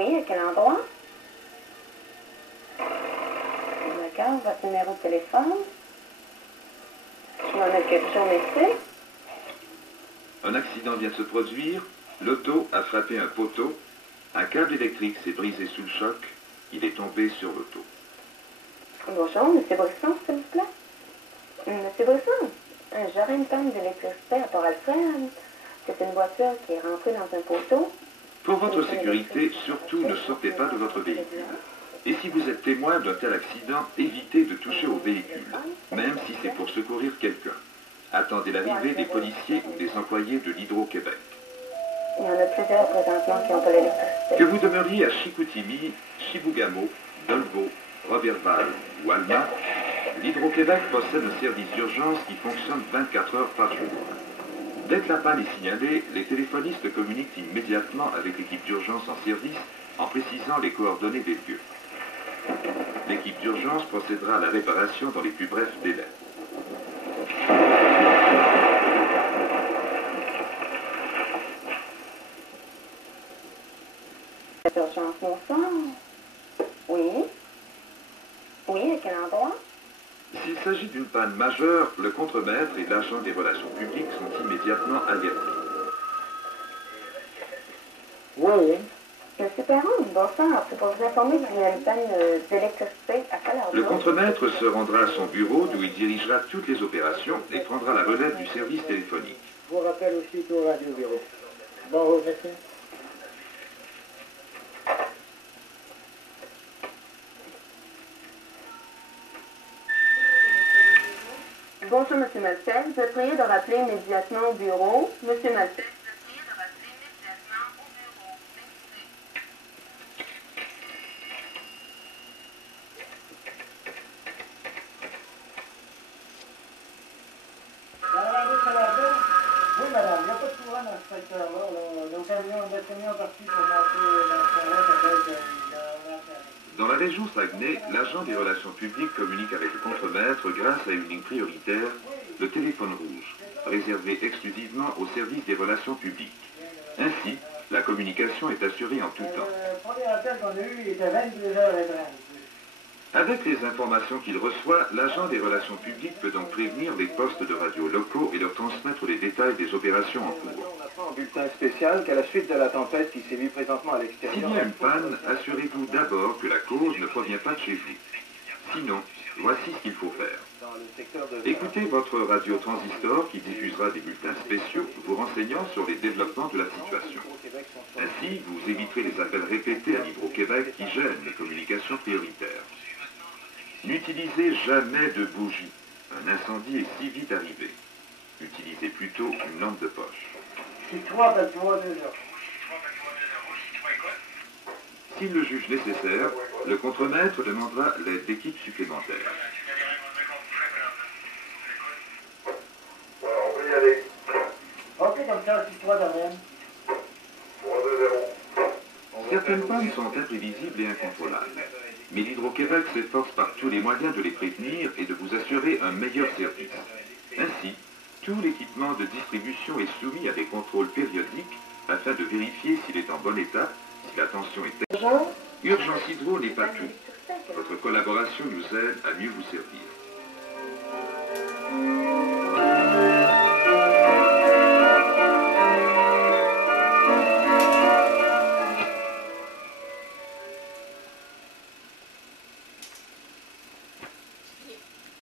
Oui, à quel endroit? D'accord, votre numéro de téléphone. Je m'en occupe, je vous remercie. Un accident vient de se produire, l'auto a frappé un poteau, un câble électrique s'est brisé sous le choc, il est tombé sur l'auto. Bonjour, Monsieur Brisson, s'il vous plaît. Monsieur Brisson, j'aurais une panne d'électricité à Port-Alfred. C'est une voiture qui est rentrée dans un poteau. Pour votre sécurité, surtout ne sortez pas de votre véhicule. Et si vous êtes témoin d'un tel accident, évitez de toucher au véhicule, même si c'est pour secourir quelqu'un. Attendez l'arrivée des policiers ou des employés de l'Hydro-Québec. Il y en a plusieurs présentement qui n'ont pas l'électricité. Que vous demeuriez à Chicoutimi, Chibougamau, Dolbeau, Roberval ou Alma, l'Hydro-Québec possède un service d'urgence qui fonctionne 24 heures par jour. Dès que la panne est signalée, les téléphonistes communiquent immédiatement avec l'équipe d'urgence en service en précisant les coordonnées des lieux. L'équipe d'urgence procédera à la réparation dans les plus brefs délais. Urgence, bonsoir. Oui. Oui, à quel endroit? S'il s'agit d'une panne majeure, le contremaître et l'agent des relations publiques sont immédiatement avertis. Oui. Monsieur Perron, bonsoir. C'est pour vous informer qu'il y a une panne d'électricité à quelle heure? Le contremaître se rendra à son bureau d'où il dirigera toutes les opérations et prendra la relève du service téléphonique. Je vous rappelle aussi au Radio Bureau. Bon, merci. Bonjour, Monsieur Maltais. Je vais prier de rappeler immédiatement au bureau. Monsieur Maltais. Oui, madame, il n'y a pas de courant dans ce secteur-là. Nos camions partis pour monter dans ce forêt avec Dans la région Saguenay, l'agent des relations publiques communique avec le contremaître grâce à une ligne prioritaire, le téléphone rouge, réservé exclusivement au service des relations publiques. Ainsi, la communication est assurée en tout temps. Le premier appel qu'on a eu, il était 22h30. Avec les informations qu'il reçoit, l'agent des relations publiques peut donc prévenir les postes de radio locaux et leur transmettre les détails des opérations en cours. On apprend en bulletin spécial qu'à la suite de la tempête qui sévit présentement à l'extérieur... S'il y a une panne, assurez-vous d'abord que la cause ne provient pas de chez vous. Sinon, voici ce qu'il faut faire. Dans le secteur de... Écoutez votre radio transistor qui diffusera des bulletins spéciaux vous renseignant sur les développements de la situation. Ainsi, vous éviterez les appels répétés à l'Hydro-Québec qui gênent les communications prioritaires. N'utilisez jamais de bougie. Un incendie est si vite arrivé. Utilisez plutôt une lampe de poche. C'est 3 par 3 déjà. S'il le juge nécessaire, le contremaître demandera l'aide d'équipes supplémentaires. On peut y aller. OK, comme ça, c'est 3 de même. 3-2-0. Certaines pannes sont imprévisibles et incontrôlables. Mais l'Hydro-Québec s'efforce par tous les moyens de les prévenir et de vous assurer un meilleur service. Ainsi, tout l'équipement de distribution est soumis à des contrôles périodiques afin de vérifier s'il est en bon état, si la tension est... Bonjour. Urgence Hydro n'est pas tout. Votre collaboration nous aide à mieux vous servir.